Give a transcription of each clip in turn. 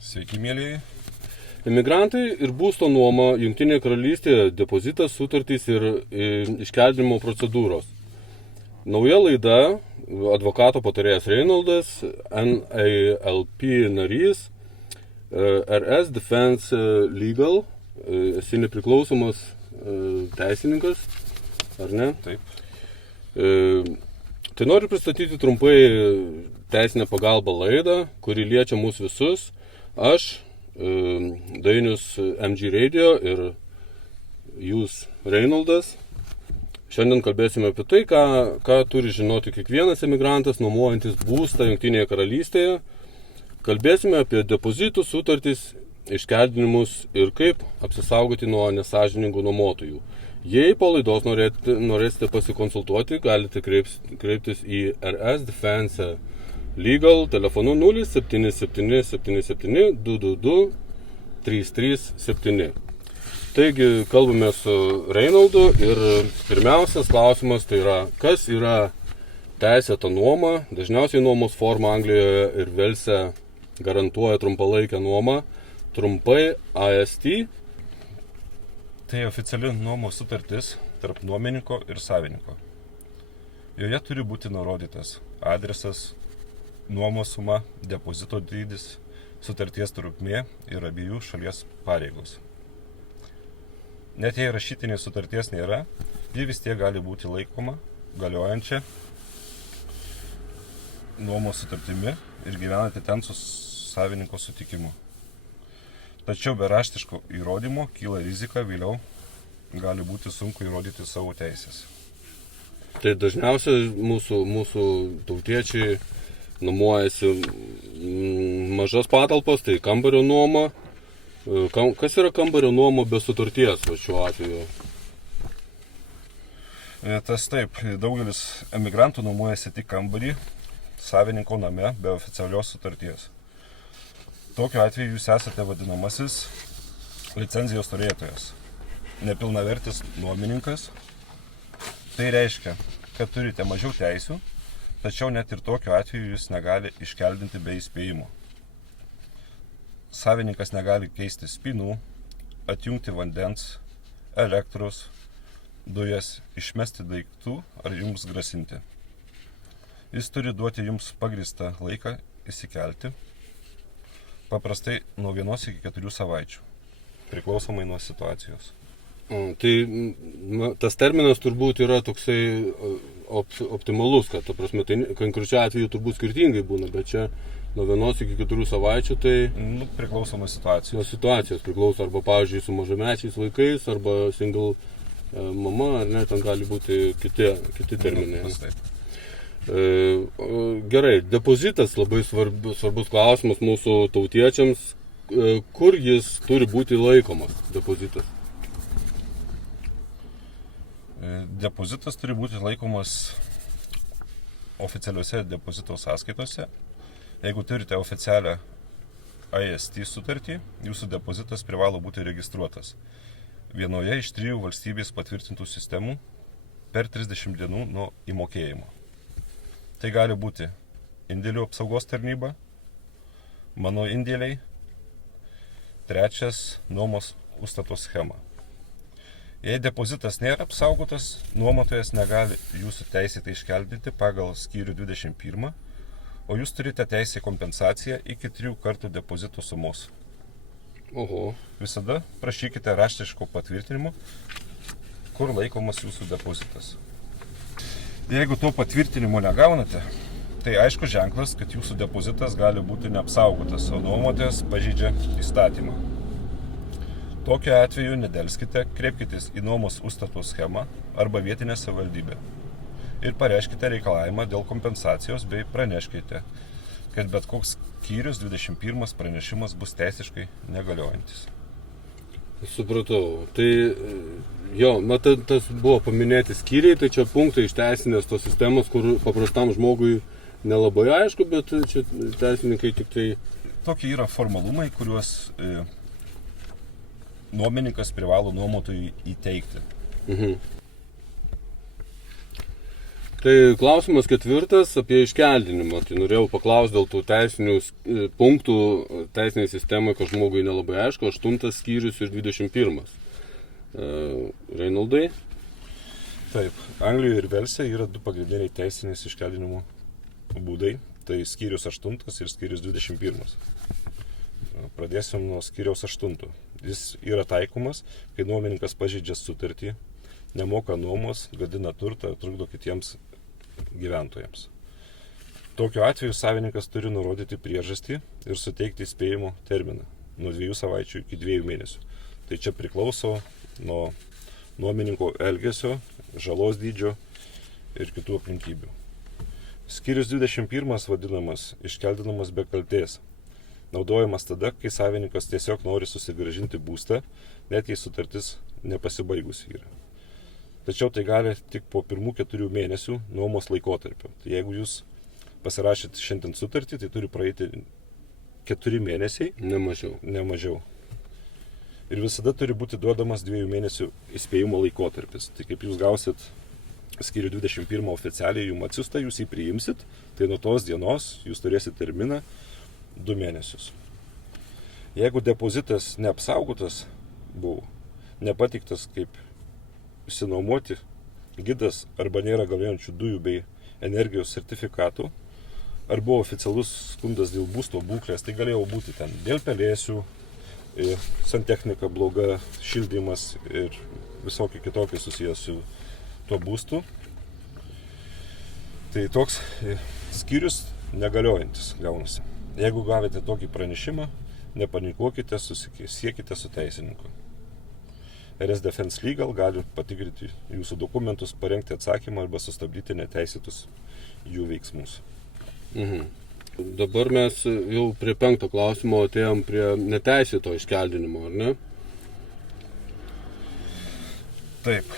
Sveiki, mėlyjei. Imigrantai ir būsto nuoma Jungtinėje karalystėje, depozitas, sutartys ir iškeldinimo procedūros. Nauja laida, advokato patarėjas Reinoldas, NALP narys, RS Defense Legal, esi nepriklausomas teisininkas, ar ne? Taip. Tai noriu pristatyti trumpai teisinę pagalbą laidą, kuri liečia mus visus. Aš, Dainius MG Radio ir jūs Reinoldas. Šiandien kalbėsime apie tai, ką turi žinoti kiekvienas emigrantas, nuomojantis būstą Jungtinėje karalystėje. Kalbėsime apie depozitų, sutartys, iškeldinimus ir kaip apsisaugoti nuo nesąžiningų nuomotojų. Jei po laidos norėsite pasikonsultuoti, galite kreiptis į RS Defense Legal telefonu 077 77 222 337. Taigi kalbame su Reinoldu ir pirmiausias klausimas tai yra, kas yra teisėta nuoma. Dažniausiai nuomos forma Anglijoje ir Velse garantuoja trumpalaikę nuomą, trumpai AST. Tai oficiali nuomos sutartis tarp nuomininko ir savininko. Joje turi būti nurodytas adresas, nuomos suma, depozito dydis, sutarties trukmė ir abiejų šalies pareigos. Net jei rašytinės sutarties nėra, ji vis tiek gali būti laikoma galiojančia nuomos sutartimi ir gyvenate ten su savininko sutikimu. Tačiau be raštiško įrodymo kyla rizika, vėliau gali būti sunku įrodyti savo teisės. Tai dažniausiai mūsų tautiečiai nuomojasi mažas patalpas, tai kambario nuoma. Kas yra kambario nuoma be sutarties šiuo atveju? Tas taip, daugelis emigrantų nuomojasi tik kambarį savininko name be oficialios sutarties. Tokiu atveju jūs esate vadinamasis licenzijos turėtojas, nepilnavertis nuomininkas. Tai reiškia, kad turite mažiau teisių, tačiau net ir tokiu atveju jis negali iškeldinti be įspėjimo. Savininkas negali keisti spynų, atjungti vandens, elektros, dujas, išmesti daiktų ar jums grasinti. Jis turi duoti jums pagrįstą laiką įsikelti, paprastai nuo 1 iki 4 savaičių, priklausomai nuo situacijos. Tai tas terminas turbūt yra toksai optimalus, kad, ta prasme, tai konkrečiu atveju turbūt skirtingai būna, bet čia nuo 1 iki 4 savaičių tai... Priklausomai situacijos. Nuo situacijos priklauso, arba, pavyzdžiui, su mažamečiais vaikais, arba single mama, ar ne, ten gali būti kiti terminai. Gerai, depozitas labai svarbus klausimas mūsų tautiečiams. Kur jis turi būti laikomas, depozitas? Depozitas turi būti laikomas oficialiuose depozito sąskaitose. Jeigu turite oficialią AST sutartį, jūsų depozitas privalo būti registruotas vienoje iš 3 valstybės patvirtintų sistemų per 30 dienų nuo įmokėjimo. Tai gali būti indėlių apsaugos tarnyba, mano indėliai, 3 nuomos užstato schema. Jei depozitas nėra apsaugotas, nuomotojas negali jūsų teisėtai iškeldinti pagal skyrių 21, o jūs turite teisę kompensaciją iki 3 kartų depozito sumos. Oho. Visada prašykite raštiško patvirtinimo, kur laikomas jūsų depozitas. Jeigu to patvirtinimo negaunate, tai aišku ženklas, kad jūsų depozitas gali būti neapsaugotas, o nuomotojas pažeidžia įstatymą. Tokiu atveju nedelskite, kreipkitės į nuomos užstato schemą arba vietinę savivaldybę ir pareiškite reikalavimą dėl kompensacijos bei praneškite, kad bet koks skyrius 21 pranešimas bus teisiškai negaliojantis. Supratau. Tai jo, tas buvo paminėti skyriai, tai čia punktai iš teisinės tos sistemos, kur paprastam žmogui nelabai aišku, bet čia teisininkai tik tai... Tokie yra formalumai, kuriuos nuomininkas privalo nuomotojui įteikti. Tai klausimas 4 apie iškeldinimą. Tai norėjau paklausti dėl tų teisinių punktų teisiniai sistemai, kad žmogui nelabai aišku, 8 skyrius ir 21. Reinaldai? Taip, Anglijoje ir Velse yra 2 pagrindiniai teisinės iškeldinimo būdai. Tai skyrius 8 ir skyrius 21. Pradėsim nuo skyriaus 8. Jis yra taikomas, kai nuomininkas pažeidžia sutartį, nemoka nuomos, gadina turtą, trukdo kitiems gyventojams. Tokiu atveju savininkas turi nurodyti priežastį ir suteikti įspėjimo terminą nuo 2 savaičių iki 2 mėnesių. Tai čia priklauso nuo nuomininko elgesio, žalos dydžio ir kitų aplinkybių. Skyrius 21 vadinamas iškeldinamas be kaltės. Naudojamas tada, kai savininkas tiesiog nori susigrąžinti būstą, net jei sutartis nepasibaigusi yra. Tačiau tai gali tik po 1-4 mėnesių nuomos laikotarpio. Tai jeigu jūs pasirašėt šiandien sutartį, tai turi praeiti 4 mėnesiai. Ne mažiau. Ir visada turi būti duodamas 2 mėnesių įspėjimo laikotarpis. Tai kaip jūs gausit skyrių 21 oficialiai jums atsiųsta, jūs jį priimsit, tai nuo tos dienos jūs turėsit terminą 2 mėnesius. Jeigu depozitas neapsaugotas buvo, nepateiktas kaip išsinuomoti gidas arba nėra galiojančių dujų bei energijos sertifikatų, ar buvo oficialus skundas dėl būsto būklės, tai galėjo būti ten dėl pelėsių, santechnika bloga, šildymas ir visokie kitokie susijęs su tuo būstu. Tai toks skyrius negaliojantis gaunasi. Jeigu gavote tokį pranešimą, nepanikuokite, susisiekite su teisininku. RS Defense Legal gali patikrinti jūsų dokumentus, parengti atsakymą arba sustabdyti neteisėtus jų veiksmus. Dabar mes jau prie 5 klausimo atėjom prie neteisėto iškeldinimo, ar ne? Taip.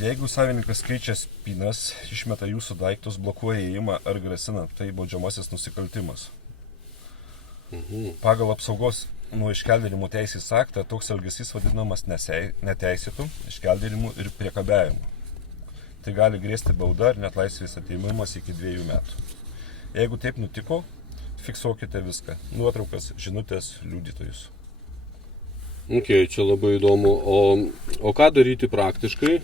Jeigu savininkas keičia spynas, išmeta jūsų daiktus, blokuoja įėjimą ar grasina, tai baudžiamasis nusikaltimas. Pagal apsaugos nuo iškeldinimo teisės aktą toks elgesys vadinamas neteisėtu iškeldinimu ir priekabiavimu. Tai gali grėsti bauda ar net laisvės atėmimas iki 2 metų. Jeigu taip nutiko, fiksuokite viską. Nuotraukas, žinutės, liudytojus. Čia labai įdomu. O ką daryti praktiškai?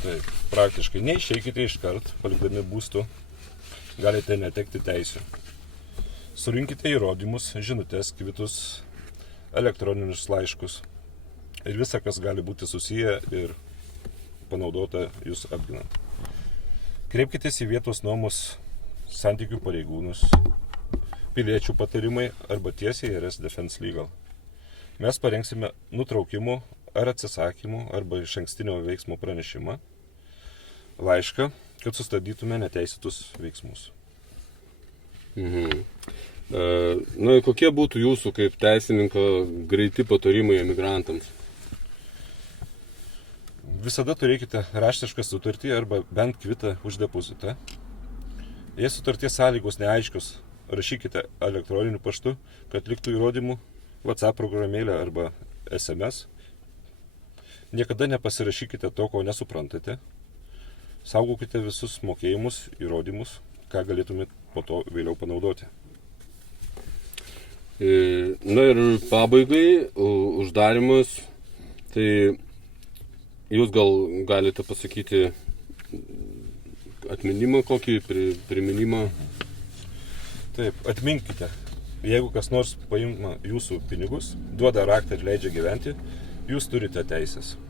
Taip, praktiškai neišeikite iškart, palikdami būstų, galite netekti teisių. Surinkite įrodymus, žinutes, kvitus, elektroninius laiškus ir visa, kas gali būti susiję ir panaudota jūs apginant. Kreipkitės į vietos nuomos santykių pareigūnus, piliečių patarimai arba tiesiai RS Defense Legal. Mes parengsime nutraukimo ar atsisakymo arba išankstinio veiksmo pranešimą, laišką, kad sustabdytume neteisėtus veiksmus. Kokie būtų jūsų kaip teisininko greiti patarimai emigrantams? Visada turėkite raštišką sutartį arba bent kvitą už depozitą. Jei sutarties sąlygos neaiškios, rašykite elektroniniu paštu, kad liktų įrodymų WhatsApp programėlę arba SMS. Niekada nepasirašykite to, ko nesuprantate. Saugokite visus mokėjimus, įrodymus, ką galėtumėte po to vėliau panaudoti. Ir pabaigai, uždarimas, tai jūs gal galite pasakyti atminimą kokį, priminimą? Taip, atminkite. Jeigu kas nors paima jūsų pinigus, duoda raktą ir leidžia gyventi, jūs turite teisės.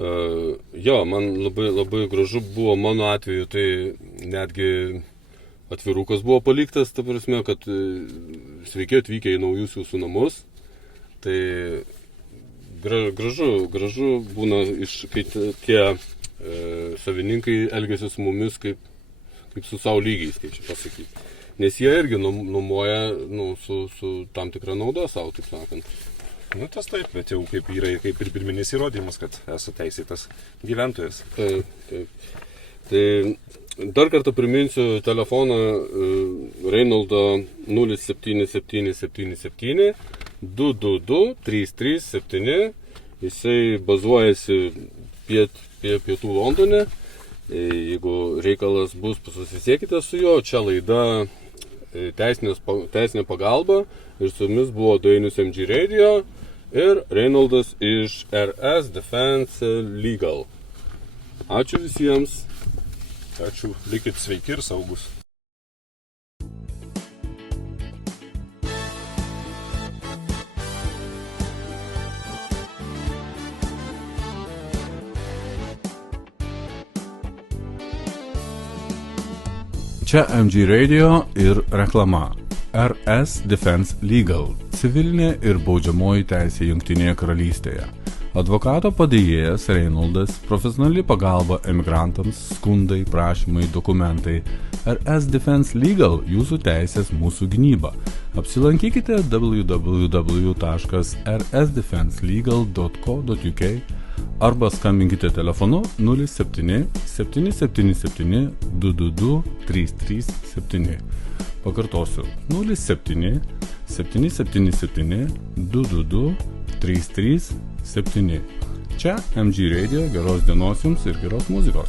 Man labai gražu buvo mano atveju, tai netgi atvirukas buvo paliktas, ta prasme, kad sveiki atvykę į naujus jūsų namus. Tai gražu būna, kai tie savininkai elgiasi su mumis kaip su savo lygiais, kaip čia pasakyti. Nes jie irgi numoja su tam tikra nauda savo, taip sakant. Tas taip, bet jau kaip yra kaip ir pirminis įrodymas, kad esu teisėtas gyventojas. Taip. Tai dar kartą priminsiu telefoną Reinaldo 07777 222 337. Jisai bazuojasi pietų Londone. Jeigu reikalas bus, susisiekite su juo. Čia laida teisinė pagalba. Ir su jumis buvo Dainius MG Radio ir Reinoldas iš RS Defense Legal. Ačiū visiems. Ačiū. Likit sveiki ir saugus. Čia MG Radio ir reklama. RS Defense Legal – civilinė ir baudžiamoji teisė Jungtinėje karalystėje. Advokato padėjėjas Reinoldas, profesionali pagalba emigrantams, skundai, prašymai, dokumentai. RS Defense Legal – jūsų teisės, mūsų gynyba. Apsilankykite www.rsdefenselegal.co.uk arba skambinkite telefonu 07 777 222 337. Pakartosiu 07 777 222 337. Čia MG Radio, geros dienos jums ir geros muzikos.